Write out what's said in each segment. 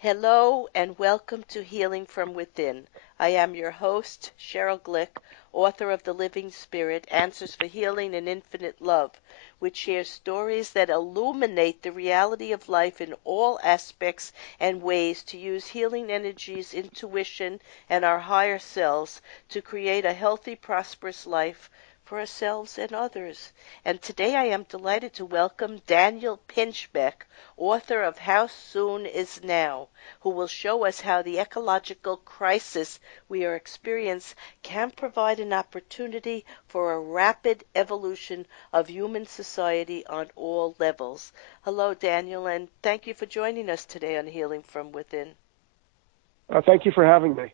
Hello and welcome to Healing from Within. I am your host, Sheryl Glick, author of The Living Spirit, Answers for Healing and Infinite Love, which shares stories that illuminate the reality of life in all aspects and ways to use healing energies, intuition, and our higher selves to create a healthy, prosperous life for ourselves and others. And today I am delighted to welcome Daniel Pinchbeck, author of How Soon Is Now, who will show us how the ecological crisis we are experiencing can provide an opportunity for a rapid evolution of human society on all levels. Hello, Daniel, and thank you for joining us today on Healing from Within. Thank you for having me.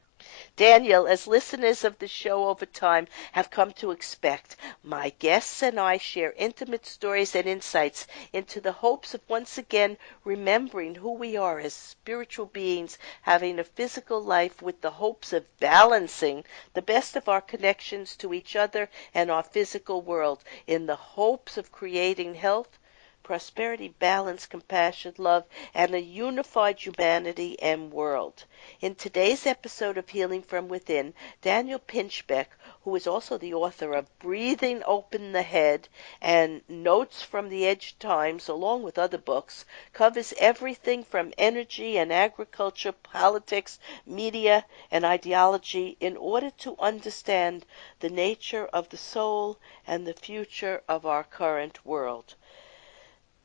Daniel, as listeners of the show over time have come to expect, my guests and I share intimate stories and insights into the hopes of once again remembering who we are as spiritual beings having a physical life with the hopes of balancing the best of our connections to each other and our physical world in the hopes of creating health, prosperity, balance, compassion, love, and a unified humanity and world. In today's episode of Healing from Within, Daniel Pinchbeck, who is also the author of Breathing Open the Head and Notes from the Edge Times, along with other books, covers everything from energy and agriculture, politics, media, and ideology in order to understand the nature of the soul and the future of our current world.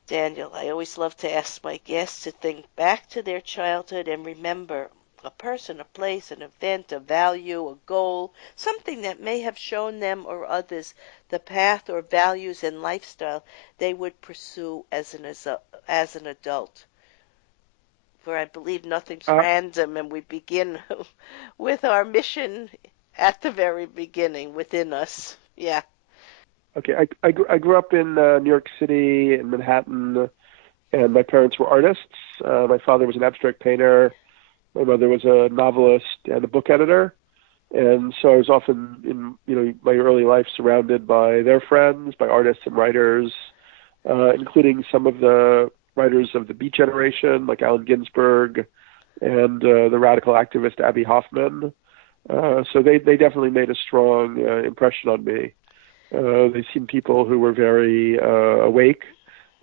Daniel, I always love to ask my guests to think back to their childhood and remember a person, a place, an event, a value, a goal, something that may have shown them or others the path or values and lifestyle they would pursue as an adult. For I believe nothing's Uh, random, and we begin with our mission at the very beginning within us. Yeah. okay, I grew up in New York City, in Manhattan, and my parents were artists. My father was an abstract painter. My mother was a novelist and a book editor. And so I was often in my early life surrounded by their friends, by artists and writers, including some of the writers of the Beat Generation, like Allen Ginsberg, and the radical activist Abbie Hoffman. So they definitely made a strong impression on me. They seemed people who were very awake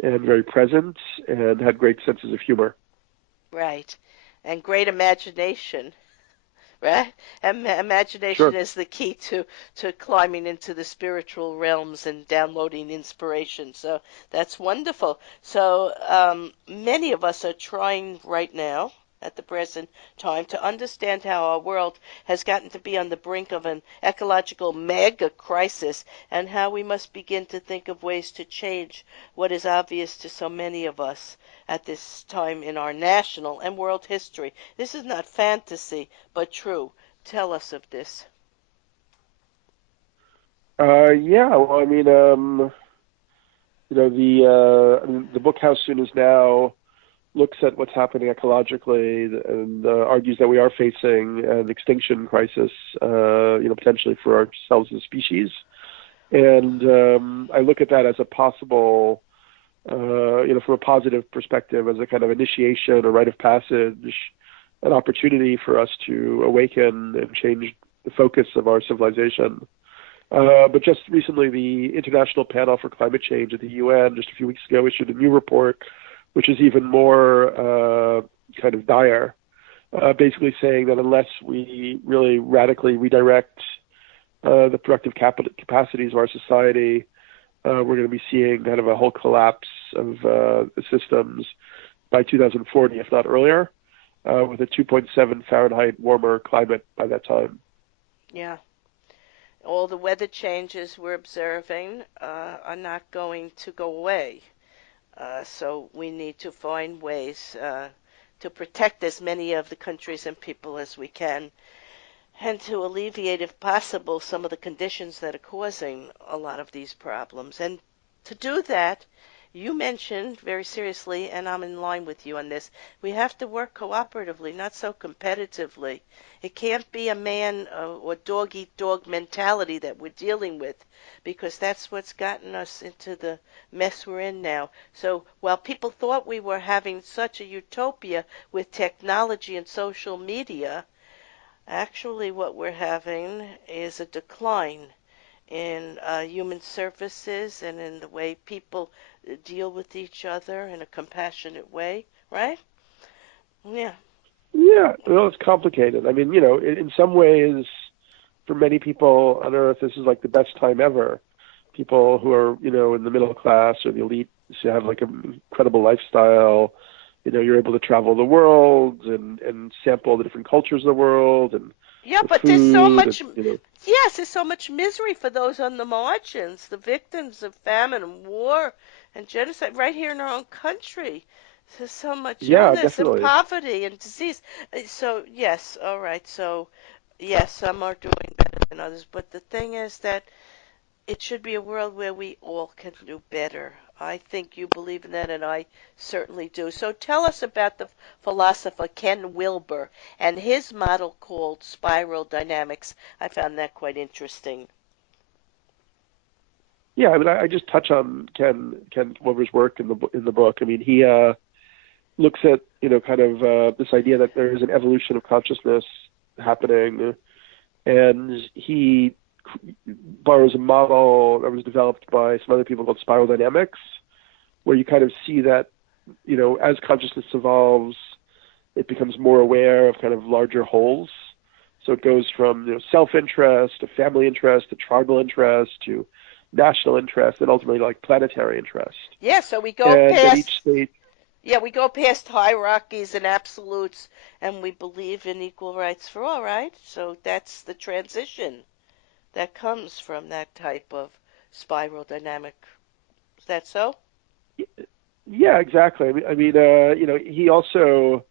and very present and had great senses of humor. Right. And great imagination, right? Imagination Sure. is the key to climbing into the spiritual realms and downloading inspiration. So that's wonderful. So many of us are trying right now, at the present time, to understand how our world has gotten to be on the brink of an ecological mega crisis and how we must begin to think of ways to change what is obvious to so many of us at this time in our national and world history. This is not fantasy, but true. Tell us of this. Yeah. Well, the book How Soon Is Now looks at what's happening ecologically and argues that we are facing an extinction crisis, potentially for ourselves as a species. And I look at that as a possible, from a positive perspective, as a kind of initiation, a rite of passage, an opportunity for us to awaken and change the focus of our civilization. But just recently, the International Panel for Climate Change at the UN, just a few weeks ago, issued a new report, which is even more kind of dire, basically saying that unless we really radically redirect the productive capacities of our society, we're going to be seeing kind of a whole collapse of the systems by 2040, if not earlier, with a 2.7 Fahrenheit warmer climate by that time. Yeah. All the weather changes we're observing are not going to go away. So we need to find ways to protect as many of the countries and people as we can and to alleviate, if possible, some of the conditions that are causing a lot of these problems. And to do that, you mentioned very seriously, and I'm in line with you on this, we have to work cooperatively, not so competitively. It can't be a man or dog eat dog mentality that we're dealing with, because that's what's gotten us into the mess we're in now. So while people thought we were having such a utopia with technology and social media, actually what we're having is a decline in human services and in the way people deal with each other in a compassionate way, right? Yeah. Yeah, well, it's complicated. I mean, in some ways, for many people on Earth, this is like the best time ever. People who are, in the middle class or the elite, who have like an incredible lifestyle. You're able to travel the world and sample the different cultures of the world and Yeah, the but there's so food. much, yes, there's so much misery for those on the margins, the victims of famine and war and genocide right here in our own country. There's so much Yeah, illness and definitely. poverty and disease. So, yes, all right. So, yes, some are doing better than others. But the thing is that it should be a world where we all can do better. I think you believe in that, and I certainly do. So tell us about the philosopher Ken Wilber and his model called spiral dynamics. I found that quite interesting. Yeah, I mean, I just touch on Ken Wilber's work in the book. I mean, he looks at kind of this idea that there is an evolution of consciousness happening, and he borrows a model that was developed by some other people called spiral dynamics, where you kind of see that as consciousness evolves, it becomes more aware of kind of larger wholes. So it goes from self-interest to family interest to tribal interest to national interest and ultimately like planetary interest. Yeah, so we go And at each past stage, yeah, we go past hierarchies and absolutes and we believe in equal rights for all, right? So that's the transition that comes from that type of spiral dynamic. Is that so? yeah, exactly. He also,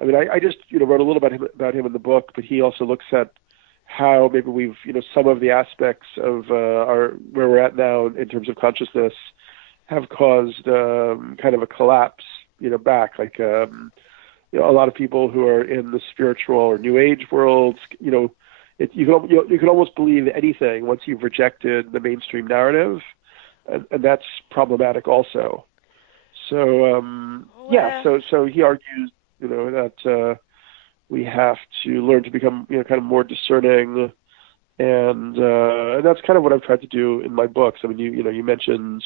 I just wrote a little about him in the book, but he also looks at how maybe we've some of the aspects of our where we're at now in terms of consciousness have caused kind of a collapse back like a lot of people who are in the spiritual or new age worlds you can almost believe anything once you've rejected the mainstream narrative, and that's problematic also. So yeah, Well, so he argues that we have to learn to become kind of more discerning, and that's kind of what I've tried to do in my books. I mean, you mentioned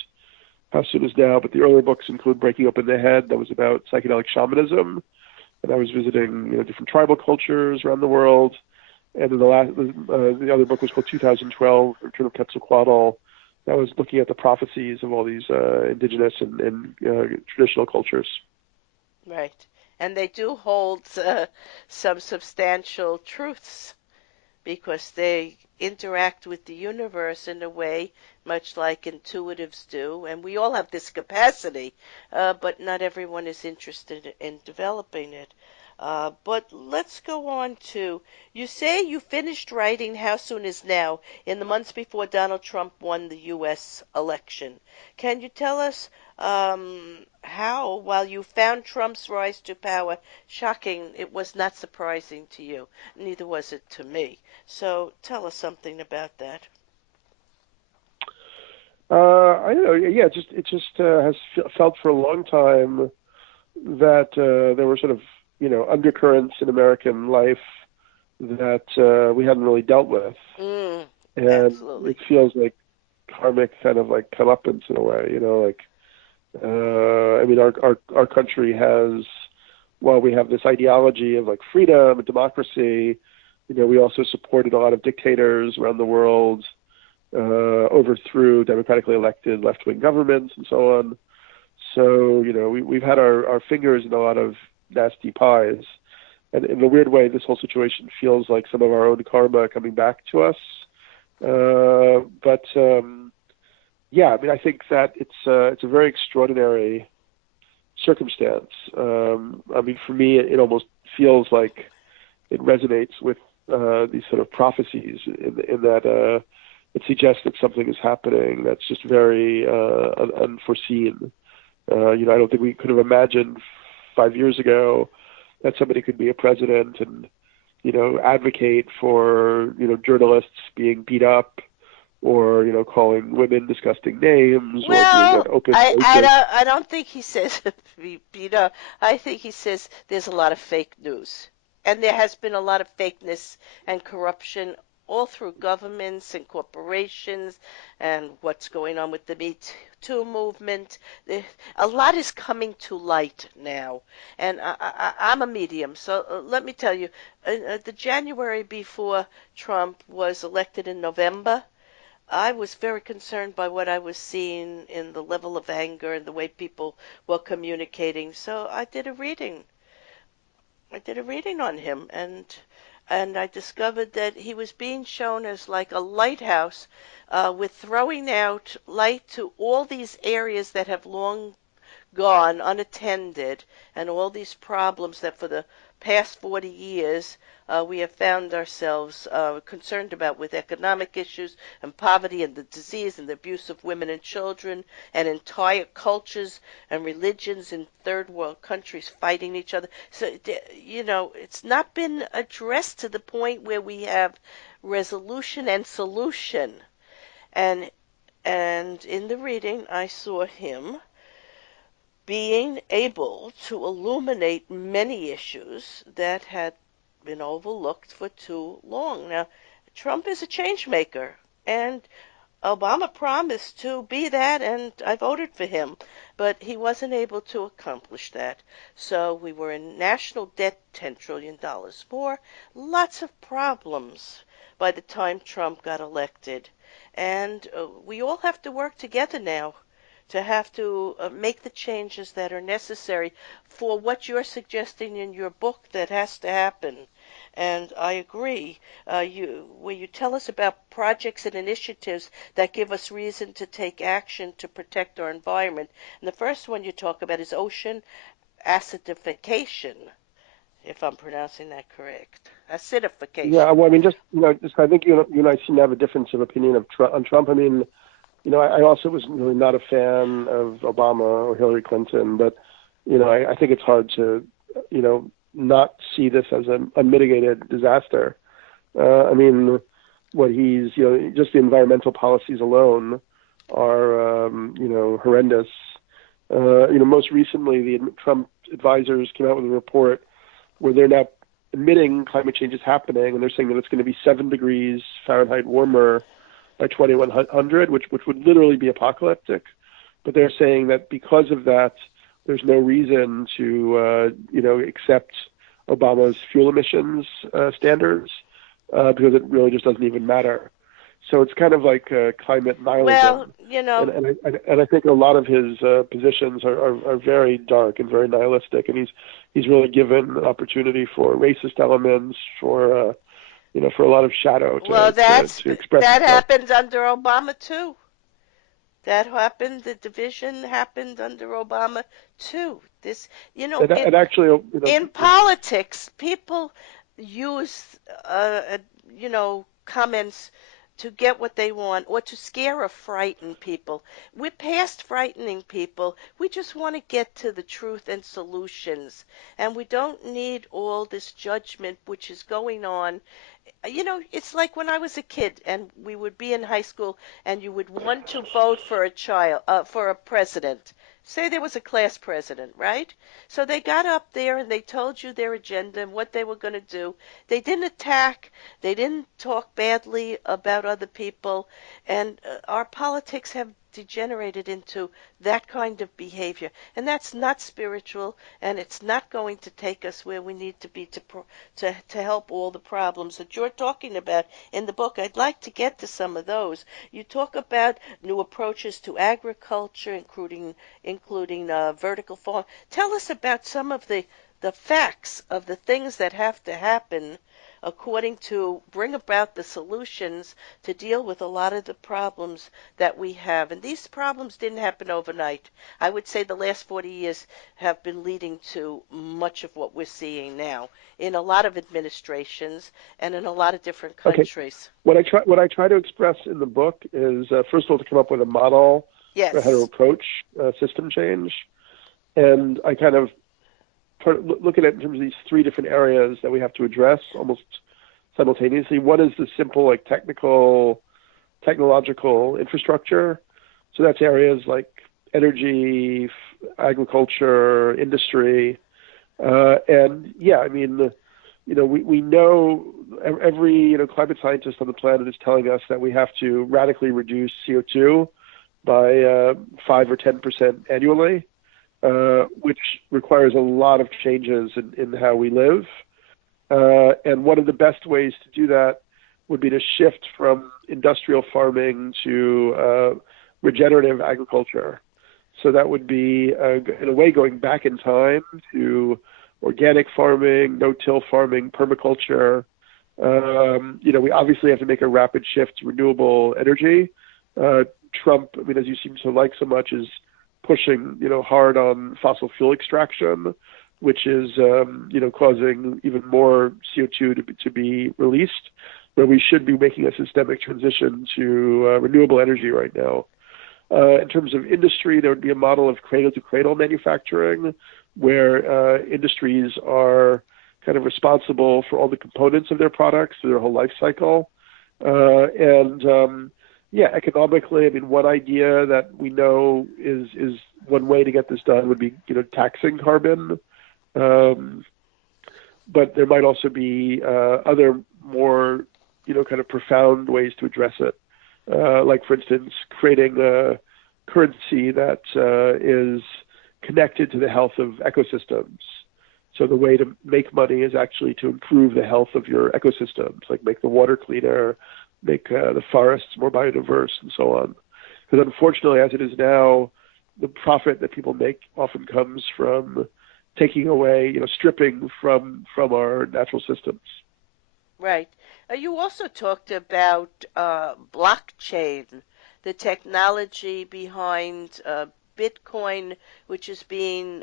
How Soon Is Now, but the earlier books include Breaking Open the Head, that was about psychedelic shamanism, and I was visiting different tribal cultures around the world. And then the other book was called 2012, Return of Quetzalcoatl. That was looking at the prophecies of all these indigenous and traditional cultures. right. And they do hold some substantial truths because they interact with the universe in a way much like intuitives do. And we all have this capacity, but not everyone is interested in developing it. But let's go on to, you say you finished writing How Soon Is Now in the months before Donald Trump won the U.S. election. Can you tell us how, while you found Trump's rise to power shocking, it was not surprising to you? Neither was it to me. So tell us something about that. I don't know. Yeah, it just has felt for a long time that there were sort of undercurrents in American life that we hadn't really dealt with, Mm, and it absolutely. feels like karmic kind of like comeuppance in a way. Like I mean, our country has, while we have this ideology of like freedom and democracy, we also supported a lot of dictators around the world, overthrew democratically elected left-wing governments and so on. So, we've had our fingers in a lot of nasty pies. And in a weird way, this whole situation feels like some of our own karma coming back to us. But yeah, I mean, I think that it's a very extraordinary circumstance. I mean, for me, it almost feels like it resonates with these sort of prophecies in that it suggests that something is happening that's just very unforeseen. I don't think we could have imagined 5 years ago that somebody could be a president and, advocate for, journalists being beat up or, calling women disgusting names or being an Well, open I racist. don't think he says I think he says there's a lot of fake news, and there has been a lot of fakeness and corruption all through governments and corporations, and what's going on with the Me Too movement. A lot is coming to light now, and I'm a medium, so let me tell you, the January before Trump was elected in November. I was very concerned by what I was seeing in the level of anger and the way people were communicating. So I did a reading. I did a reading on him, and I discovered that he was being shown as like a lighthouse, with throwing out light to all these areas that have long gone unattended, and all these problems that for the past 40 years we have found ourselves concerned about, with economic issues and poverty and the disease and the abuse of women and children, and entire cultures and religions in third world countries fighting each other. So, it's not been addressed to the point where we have resolution and solution. And and in the reading I saw him being able to illuminate many issues that had been overlooked for too long. Now, Trump is a change maker, and Obama promised to be that, and I voted for him, but he wasn't able to accomplish that. So we were in national debt, $10 trillion more, lots of problems by the time Trump got elected. And we all have to work together now to have to make the changes that are necessary for what you're suggesting in your book that has to happen. And I agree. Where you tell us about projects and initiatives that give us reason to take action to protect our environment. And the first one you talk about is ocean acidification, if I'm pronouncing that correct. Yeah, Acidification. well, I mean, just I think you and I seem to have a difference of opinion on Trump. I mean, I also was really not a fan of Obama or Hillary Clinton, but I think it's hard to not see this as a unmitigated disaster. I mean, what he's just the environmental policies alone are horrendous. Most recently the Trump advisors came out with a report where they're now admitting climate change is happening, and they're saying that it's going to be 7 degrees Fahrenheit warmer by 2100, which would literally be apocalyptic. But they're saying that because of that, there's no reason to accept Obama's fuel emissions standards because it really just doesn't even matter. So it's kind of like climate Well, nihilism, and I think a lot of his positions are very dark and very nihilistic, and he's really given an opportunity for racist elements, for for a lot of shadow well, to express that itself. happened under Obama too. That happened. The division happened under Obama too. This, And actually, in politics, people use, comments to get what they want or to scare or frighten people. We're past frightening people. We just want to get to the truth and solutions. And we don't need all this judgment which is going on. It's like when I was a kid and we would be in high school and you would want to vote for for a president. Say there was a class president, right? So they got up there and they told you their agenda and what they were going to do. They didn't attack, they didn't talk badly about other people, and our politics have degenerated into that kind of behavior. And that's not spiritual, and it's not going to take us where we need to be to help all the problems that you're talking about in the book. I'd like to get to some of those. You talk about new approaches to agriculture, including vertical farm. Tell us about some of the facts of the things that have to happen according to bring about the solutions to deal with a lot of the problems that we have. And these problems didn't happen overnight. I would say the last 40 years have been leading to much of what we're seeing now in a lot of administrations and in a lot of different okay. countries. What I try to express in the book is first of all to come up with a model how to Yes. approach system change. And I kind of look at it in terms of these three different areas that we have to address almost simultaneously. One is the simple, like technological infrastructure. So that's areas like energy, agriculture, industry, and yeah, I mean, we know every climate scientist on the planet is telling us that we have to radically reduce CO2 by 5 or 10% annually, which requires a lot of changes in how we live. And one of the best ways to do that would be to shift from industrial farming to regenerative agriculture. So that would be, in a way, going back in time to organic farming, no-till farming, permaculture. We obviously have to make a rapid shift to renewable energy. Trump, I mean, as you seem to like so much, is pushing, hard on fossil fuel extraction, which is, causing even more CO2 to be released, where we should be making a systemic transition to renewable energy right now. In terms of industry, there would be a model of cradle-to-cradle manufacturing, where industries are kind of responsible for all the components of their products through their whole life cycle. Economically, I mean, one idea that we know is one way to get this done would be, taxing carbon. But there might also be other more, kind of profound ways to address it. Like, for instance, creating a currency that is connected to the health of ecosystems. So the way to make money is actually to improve the health of your ecosystems, like make the water cleaner, make the forests more biodiverse, and so on. Because unfortunately, as it is now, the profit that people make often comes from taking away, stripping from our natural systems. Right. You also talked about blockchain, the technology behind Bitcoin, which is being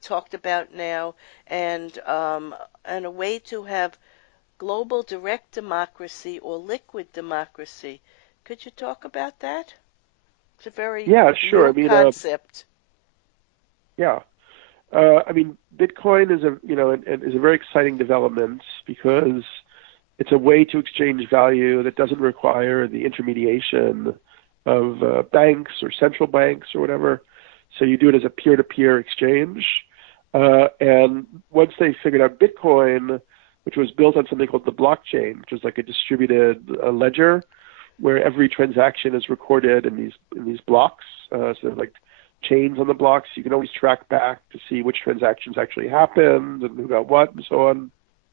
talked about now, and a way to have global direct democracy or liquid democracy. Could you talk about that? It's a very Yeah, sure. I new mean, concept. yeah. I mean, Bitcoin is is a very exciting development because it's a way to exchange value that doesn't require the intermediation of banks or central banks or whatever. So you do it as a peer-to-peer exchange. And once they figured out Bitcoin, which was built on something called the blockchain, which is like a distributed ledger, where every transaction is recorded in these blocks. So they're like chains on the blocks. You can always track back to see which transactions actually happened and who got what and so on.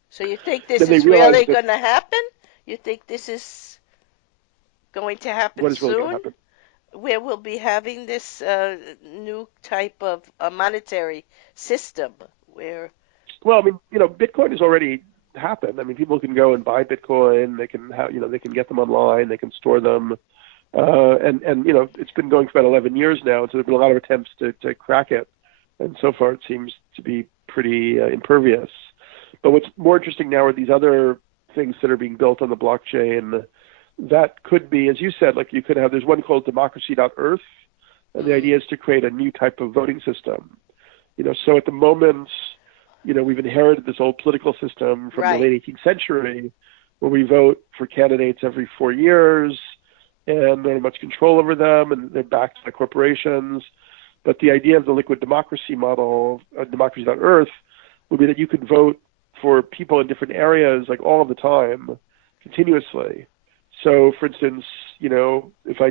So you think this Then they is realized really that going to happen? You think this is going to happen what is really going to soon? happen? Where we'll be having this new type of monetary system where Well, I mean, Bitcoin has already happened. I mean, people can go and buy Bitcoin. They can they can get them online. They can store them. And it's been going for about 11 years now. So there've been a lot of attempts to crack it. And so far it seems to be pretty impervious. But what's more interesting now are these other things that are being built on the blockchain that could be, as you said, like you could have, there's one called democracy.earth. And the idea is to create a new type of voting system. So at the moment, we've inherited this old political system from the right. late 18th century where we vote for candidates every 4 years and don't have much control over them, and they're backed by corporations. But the idea of the liquid democracy model, democracy.earth, would be that you could vote for people in different areas, like all of the time, continuously. So, for instance, if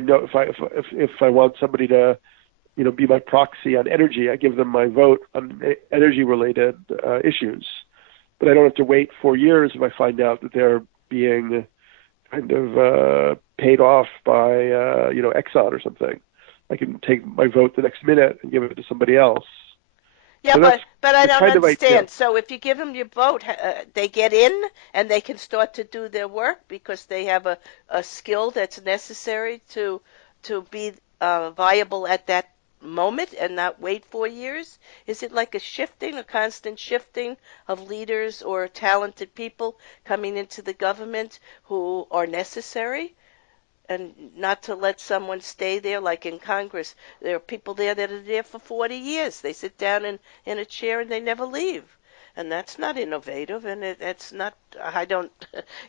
I want somebody to, be my proxy on energy, I give them my vote on energy-related issues. But I don't have to wait 4 years if I find out that they're being kind of paid off by, Exxon or something. I can take my vote the next minute and give it to somebody else. Yeah, So that's but I the don't kind of idea. understand. So if you give them your vote, they get in and they can start to do their work because they have a skill that's necessary to be viable at that moment and not wait 4 years. Is it like a constant shifting of leaders or talented people coming into the government who are necessary? and not to let someone stay there. Like in Congress, there are people there that are there for 40 years. They sit down in a chair and they never leave. And that's not innovative, and it's not, I don't,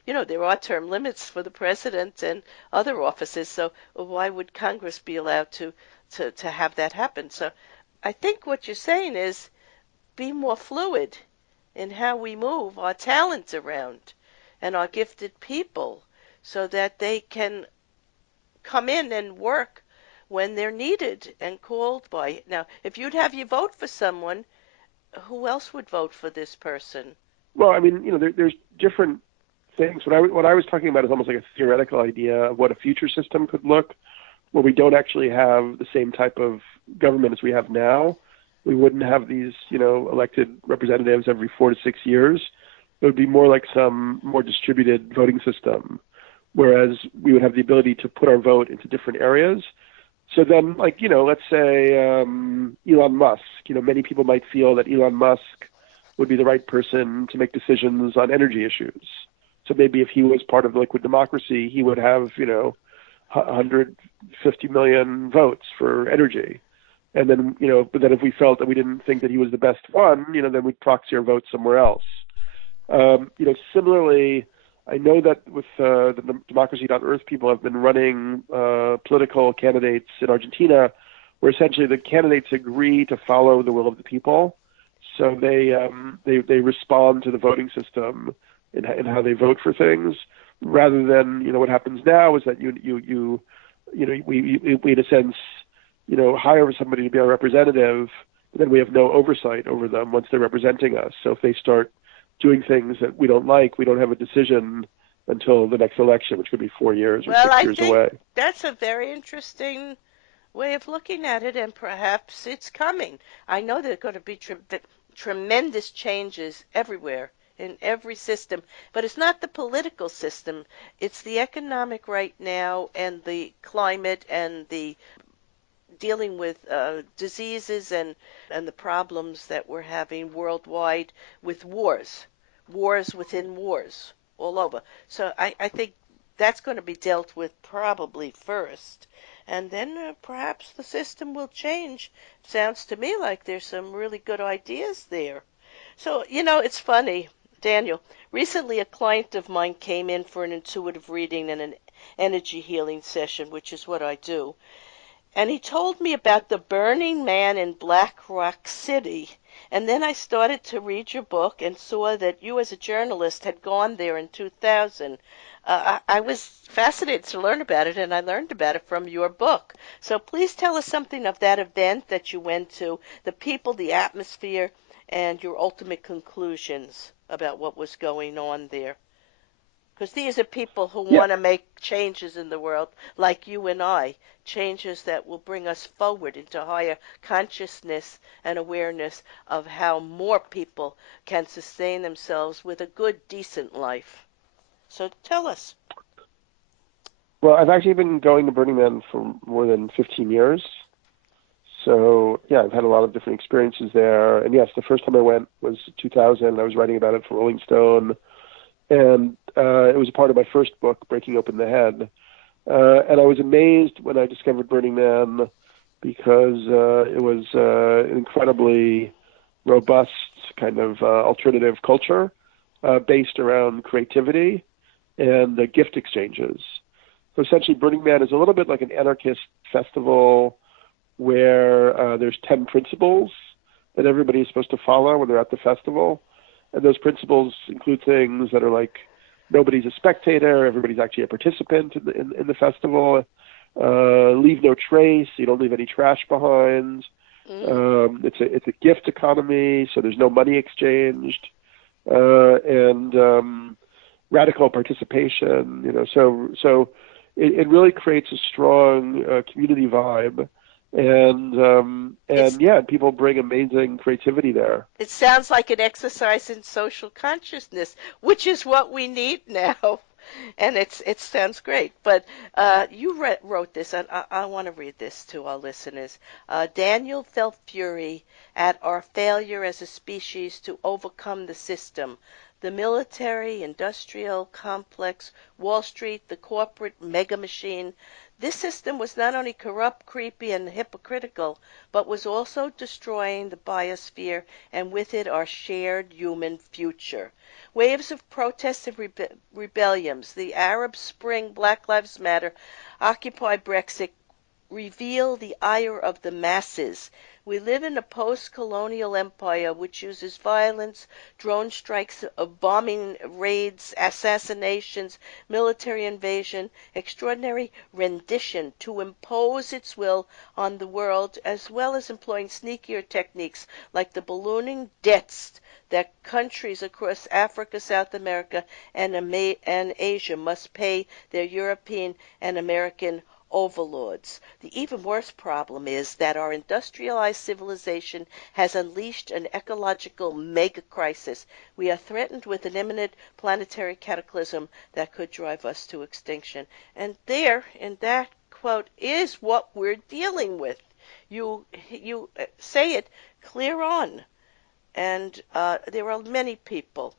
there are term limits for the president and other offices, so why would Congress be allowed to have that happen? So I think what you're saying is be more fluid in how we move our talents around and our gifted people so that they can come in and work when they're needed and called by. Now, if you'd have you vote for someone, who else would vote for this person? Well, I mean, there's different things. What I was talking about is almost like a theoretical idea of what a future system could look, where we don't actually have the same type of government as we have now. We wouldn't have these, elected representatives every 4 to 6 years. It would be more like some more distributed voting system, whereas we would have the ability to put our vote into different areas. So then, let's say Elon Musk. Many people might feel that Elon Musk would be the right person to make decisions on energy issues. So maybe if he was part of liquid democracy, he would have, 150 million votes for energy. And then, but then if we felt that we didn't think that he was the best one, then we'd proxy our vote somewhere else. Similarly, I know that with the Democracy.Earth people have been running political candidates in Argentina, where essentially the candidates agree to follow the will of the people. So they respond to the voting system in how they vote for things, rather than what happens now is that we in a sense hire somebody to be our representative, but then we have no oversight over them once they're representing us. So if they start doing things that we don't like, we don't have a decision until the next election, which could be 4 years or Well, 6 years away. that's a very interesting way of looking at it, and perhaps it's coming. I know there are going to be tremendous changes everywhere in every system, but it's not the political system. It's the economic right now and the climate and the dealing with diseases and the problems that we're having worldwide with wars within wars all over. So I think that's going to be dealt with probably first. And then perhaps the system will change. Sounds to me like there's some really good ideas there. So, it's funny, Daniel. Recently, a client of mine came in for an intuitive reading and an energy healing session, which is what I do. And he told me about the Burning Man in Black Rock City. And then I started to read your book and saw that you, as a journalist, had gone there in 2000. I was fascinated to learn about it, and I learned about it from your book. So please tell us something of that event that you went to, the people, the atmosphere, and your ultimate conclusions about what was going on there. Because these are people who Yeah. want to make changes in the world, like you and I, changes that will bring us forward into higher consciousness and awareness of how more people can sustain themselves with a good, decent life. So tell us. Well, I've actually been going to Burning Man for more than 15 years. So, yeah, I've had a lot of different experiences there. And yes, the first time I went was 2000. I was writing about it for Rolling Stone. And it was a part of my first book, Breaking Open the Head. And I was amazed when I discovered Burning Man because it was an incredibly robust kind of alternative culture based around creativity and gift exchanges. So essentially, Burning Man is a little bit like an anarchist festival where there's 10 principles that everybody is supposed to follow when they're at the festival. And those principles include things that are like nobody's a spectator, everybody's actually a participant in the festival. Leave no trace, you don't leave any trash behind. It's a gift economy, so there's no money exchanged, and radical participation. So it really creates a strong community vibe. And yeah, people bring amazing creativity there. It sounds like an exercise in social consciousness, which is what we need now. And it sounds great. But wrote this, and I want to read this to our listeners. Daniel felt fury at our failure as a species to overcome the system. The military, industrial complex, Wall Street, the corporate mega machine. This system was not only corrupt, creepy, and hypocritical, but was also destroying the biosphere and with it our shared human future. Waves of protests and rebellions, the Arab Spring, Black Lives Matter, Occupy Brexit, reveal the ire of the masses. We live in a post-colonial empire which uses violence, drone strikes, bombing raids, assassinations, military invasion, extraordinary rendition to impose its will on the world, as well as employing sneakier techniques like the ballooning debts that countries across Africa, South America, and Asia must pay their European and American overlords. The even worse problem is that our industrialized civilization has unleashed an ecological mega crisis. We are threatened with an imminent planetary cataclysm that could drive us to extinction. And there, in that quote, is what we're dealing with. You say it clear on. And there are many people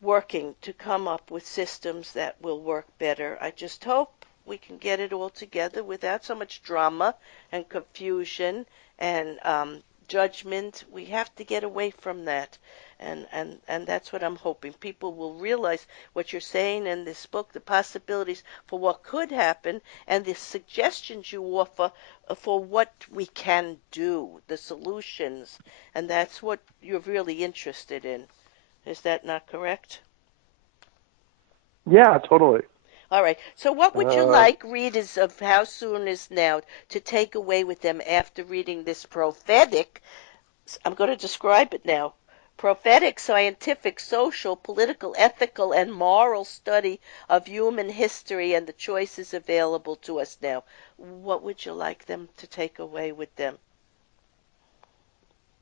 working to come up with systems that will work better. I just hope we can get it all together without so much drama and confusion and judgment. We have to get away from that. And that's what I'm hoping. People will realize what you're saying in this book, the possibilities for what could happen, and the suggestions you offer for what we can do, the solutions. And that's what you're really interested in. Is that not correct? Yeah, totally. All right. So what would you Uh, like readers of How Soon Is Now to take away with them after reading this prophetic, I'm going to describe it now, prophetic, scientific, social, political, ethical, and moral study of human history and the choices available to us now? What would you like them to take away with them?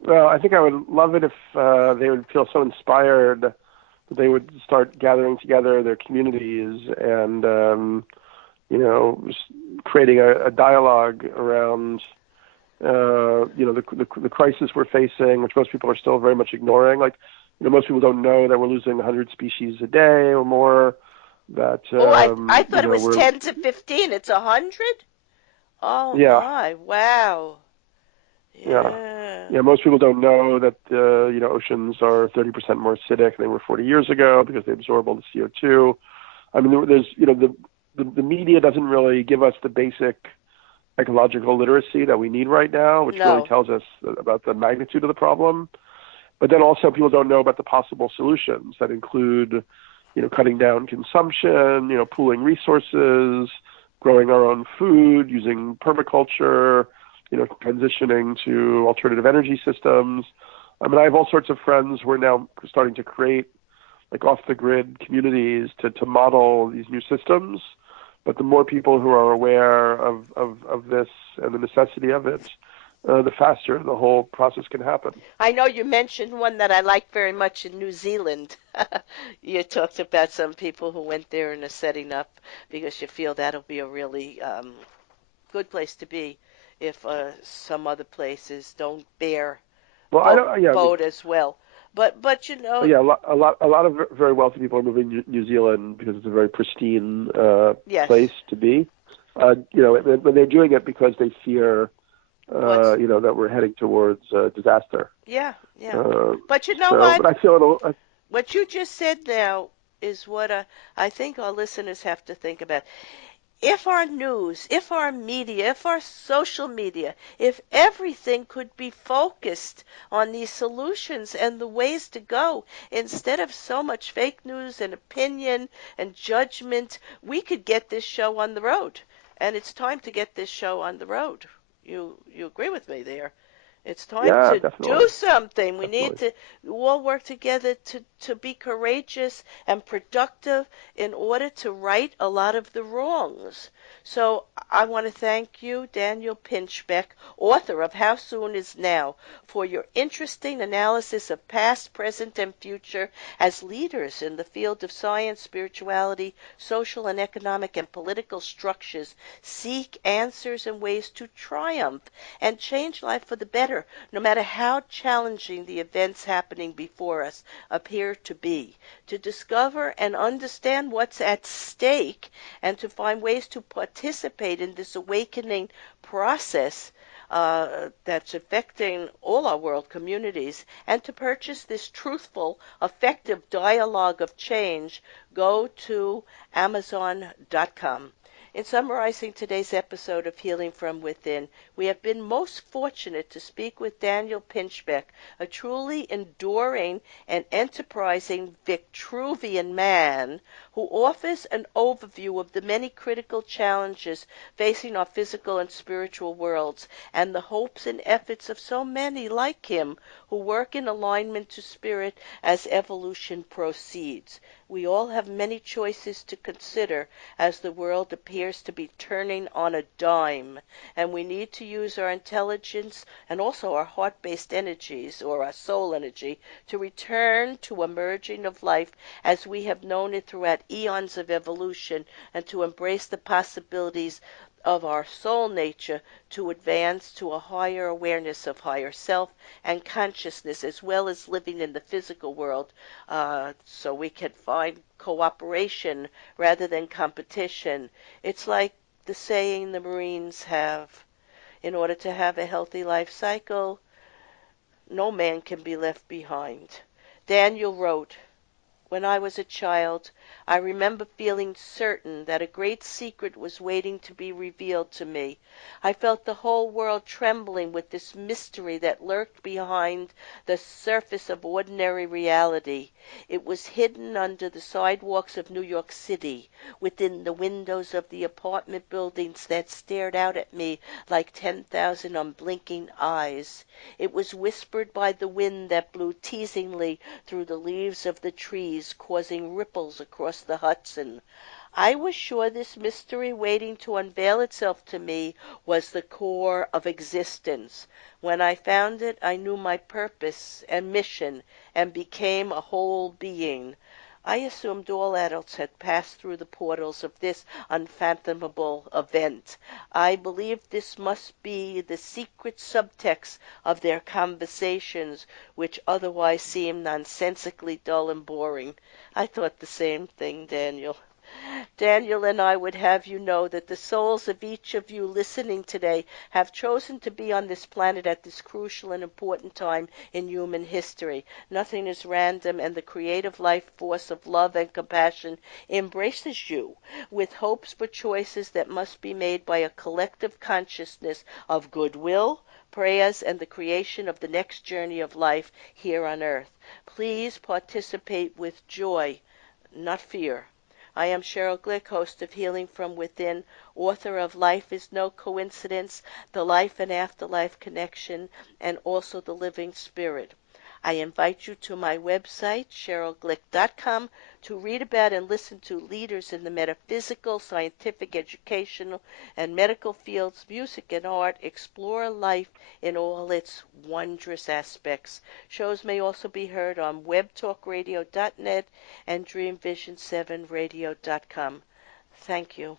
well, I think I would love it if they would feel so inspired that they would start gathering together their communities and creating a dialogue around the crisis we're facing, which most people are still very much ignoring. Like, most people don't know that we're losing 100 species a day or more. That Oh, I thought it was we're 10 to 15. It's 100? Oh yeah my, wow. yeah Yeah. yeah. Most people don't know that oceans are 30% more acidic than they were 40 years ago because they absorb all the CO2. I mean, there's the media doesn't really give us the basic ecological literacy that we need right now, which really No. tells us about the magnitude of the problem. But then also people don't know about the possible solutions that include, cutting down consumption, pooling resources, growing our own food, using permaculture, transitioning to alternative energy systems. I mean, I have all sorts of friends who are now starting to create like off the grid communities to model these new systems. But the more people who are aware of this and the necessity of it, the faster the whole process can happen. I know you mentioned one that I like very much in New Zealand. You talked about some people who went there and are setting up because you feel that'll be a really good place to be if some other places don't bear Well, I don't. Yeah, I mean, boat as well. But you know, yeah, a lot of very wealthy people are moving to New Zealand because it's a very pristine place yes. to be. When they're doing it because they fear, What's that we're heading towards disaster. yeah, yeah. Uh, But you know so, what? but I feel it'll. What you just said now is what I think our listeners have to think about. If our news, if our media, if our social media, if everything could be focused on these solutions and the ways to go instead of so much fake news and opinion and judgment, we could get this show on the road. And it's time to get this show on the road. You agree with me there? It's time Yeah, to do definitely, something. We need definitely. to all work together to be courageous and productive in order to right a lot of the wrongs. So I want to thank you, Daniel Pinchbeck, author of How Soon Is Now, for your interesting analysis of past, present, and future as leaders in the field of science, spirituality, social and economic and political structures seek answers and ways to triumph and change life for the better, no matter how challenging the events happening before us appear to be. To discover and understand what's at stake and to find ways to participate in this awakening process that's affecting all our world communities, and to purchase this truthful, effective dialogue of change, go to Amazon.com. In summarizing today's episode of Healing from Within, we have been most fortunate to speak with Daniel Pinchbeck, a truly enduring and enterprising Vitruvian man who offers an overview of the many critical challenges facing our physical and spiritual worlds and the hopes and efforts of so many like him who work in alignment to spirit as evolution proceeds. We all have many choices to consider as the world appears to be turning on a dime, and we need to use our intelligence and also our heart-based energies, or our soul energy, to return to a merging of life as we have known it throughout eons of evolution, and to embrace the possibilities of our soul nature to advance to a higher awareness of higher self and consciousness, as well as living in the physical world, so we can find cooperation rather than competition. It's like the saying the Marines have: in order to have a healthy life cycle, no man can be left behind. Daniel wrote, when I was a child, I remember feeling certain that a great secret was waiting to be revealed to me. I felt the whole world trembling with this mystery that lurked behind the surface of ordinary reality. It was hidden under the sidewalks of New York City, within the windows of the apartment buildings that stared out at me like 10,000 unblinking eyes. It was whispered by the wind that blew teasingly through the leaves of the trees, causing ripples across the Hudson. I was sure this mystery waiting to unveil itself to me was the core of existence. When I found it, I knew my purpose and mission and became a whole being. I assumed all adults had passed through the portals of this unfathomable event. I believed this must be the secret subtext of their conversations, which otherwise seemed nonsensically dull and boring. I thought the same thing, Daniel. Daniel and I would have you know that the souls of each of you listening today have chosen to be on this planet at this crucial and important time in human history. Nothing is random, and the creative life force of love and compassion embraces you with hopes for choices that must be made by a collective consciousness of goodwill, prayers, and the creation of the next journey of life here on earth. Please participate with joy, not fear. I am Sheryl Glick, host of Healing from Within, author of Life is No Coincidence, The Life and Afterlife Connection, and also The Living Spirit. I invite you to my website, SherylGlick.com, to read about and listen to leaders in the metaphysical, scientific, educational, and medical fields, music and art, explore life in all its wondrous aspects. Shows may also be heard on webtalkradio.net and dreamvision7radio.com. Thank you.